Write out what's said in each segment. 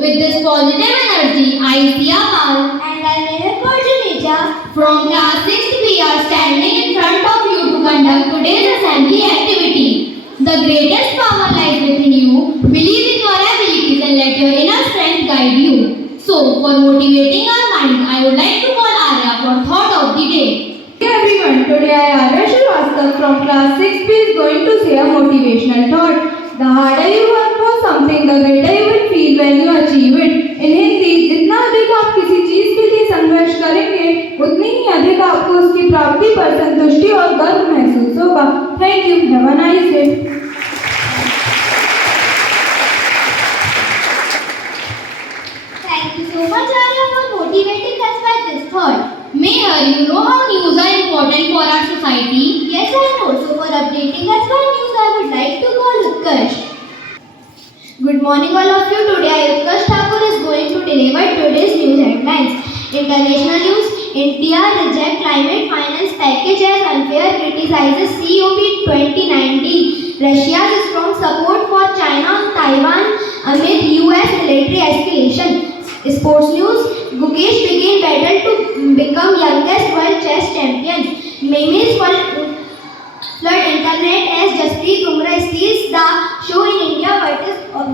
with this positive energy, I see a Pal And I'm Nirupur Juneja. from class 6th. We are standing in front of you to conduct today's assembly activity. The greatest power lies within you. Believe in your abilities and let your inner strength guide you. So, for motivating our mind, I would like to call Arya for thought of the day. Hey everyone, today I Arya Srivastava from class 6B is going to say a motivational thought. The harder you work for something, the greater you will feel when you achieve it. In Hindi, जितना अधिक आप किसी चीज के लिए संघर्ष करेंगे, उतनी ही अधिक आपको उसकी प्राप्ति पर संतुष्टि और गर्व महसूस होगा. Thank you. Have a nice day. Thank you so much, Arya, for motivating us by this thought. Mayor, you know how news are important for our society. Yes, I know. So for updating us by news, I would like to call Utkarsh. Good morning, all of you. Today, Utkarsh Thakur is going to deliver today's news headlines. International news: India rejects climate finance package as unfair, criticizes COP 2019. Russia's strong support for China and Taiwan amid US military escalation. Sports news: Gukesh began battle to become youngest world chess champion. Memes flood internet as Jasprit Bumrah steals the show in India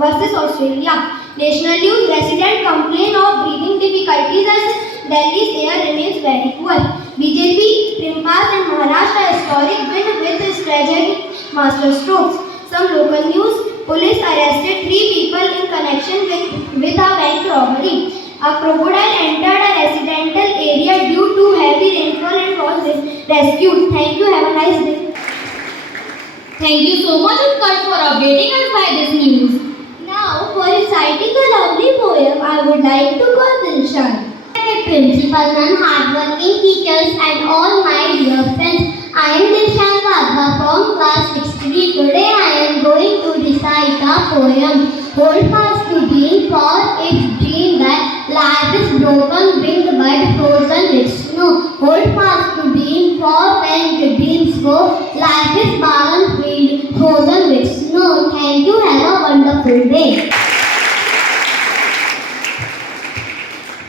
versus Australia. National news: residents complain of breathing difficulties as Delhi's air remains very poor. BJP triumphs in Maharashtra historic win with tragic masterstrokes. Some local news: police arrested 3 people in connection with a bank robbery. A crocodile entered a residential area due to heavy rainfall and was rescued. Thank you. Have a nice day. Thank you so much, Utkarsh, for updating us by this news. Now, for reciting a lovely poem, I would like to call Dilshan. Principals and hardworking teachers and all my dear friends, I am Dilshan Wagha from class 6B. Today I am going to recite a poem. Hold fast to dream, for it's dream that life is broken, winged but frozen with snow. Hold fast to dream, for when the dreams go, life is barren, filled, frozen with snow. Thank you. Have a wonderful day.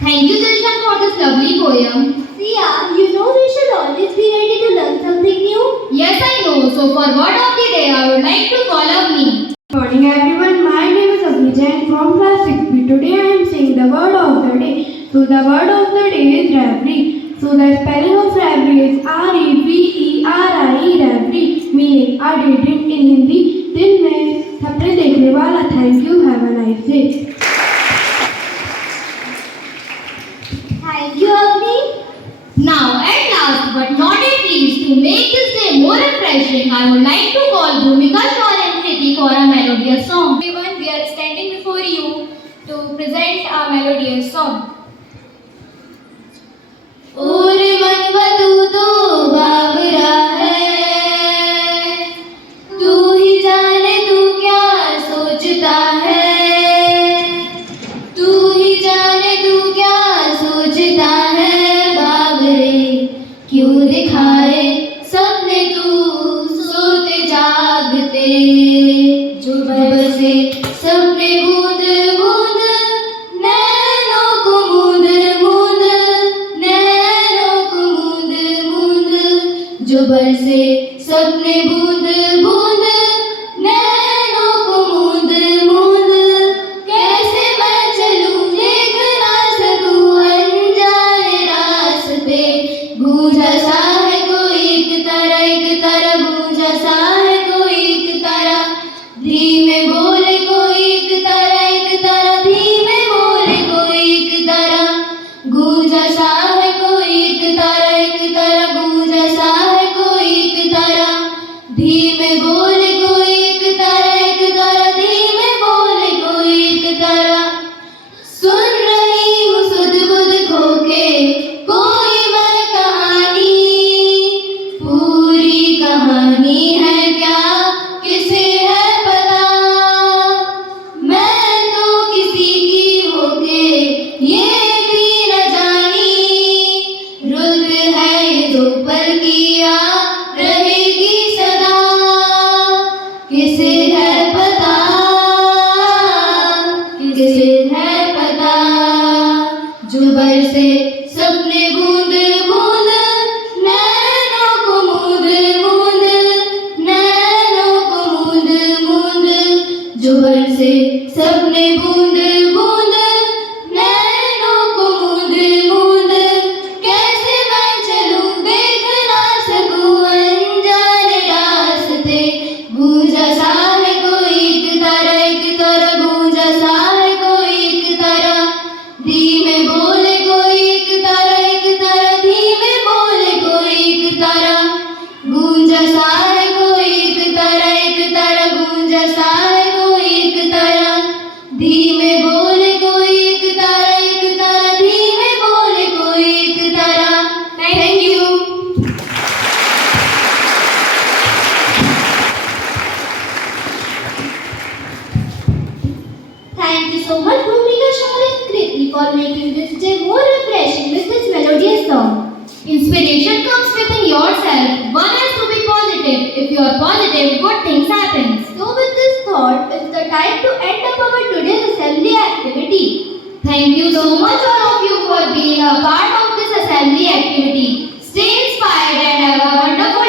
Thank you, Dilshan, for this lovely poem. Sia, you know we should always be ready to learn something new. Yes, I know. So, for word of the day, I would like to call up me. Good morning everyone, my name is Abhijay and from class 6B. Today I am saying the word of the day. So the word of the day is reverie. So the spelling of reverie is R-E-V-E-R-I-E, reverie, meaning a daydream in Hindi. दिन में सपने देखने वाला. Thank you. Have a nice day. Thank you, Agni. Now, at last but not at least, to make this day more refreshing, I would like to call Bhumika Shaw and Kriti for a melodious song. Everyone, we are standing before you to present a melodious song. और मनवतू तो बाबरा है, तू ही जाने तू क्या सोचता है, तू ही जाने तू क्या सोचता है बाबरे, क्यों दिखाए सपने तू सोते जागते, जो बरसे सपने बूंद बूंद नैनों को मूंद मूंद, नैनों को मूंद मूंद, जो बरसे सपने बूंद बूंद नैनों को मूंद मूंद, कैसे मैं चलूं देख ना सकूं अनजाने रास्ते, गूंजा सा है कोई एक तरह गूंजा सा है कोई एक तरह, धीमे बोले कोई एक तरह धीमे बोले कोई एक तरह, गूंजा सा है कोई एक तरह गूंजा सा है कोई एक तरह, धीमे बोले सा है कोई एक तरह गूंजा सा है कोई एक तरह धीमे बोले कोई एक तरह धीमे बोले कोई एक तरह. Thank you. Thank you so much, Bhumika, Shaul, and Kriti, for making this day more refreshing with this melodious song. Inspiration comes within yourself. One has to be positive. If you are positive, good things happen. So, with this thought, it's the time to end up our today's assembly activity. Thank you so much all of you for being a part of this assembly activity. Stay inspired and have a wonderful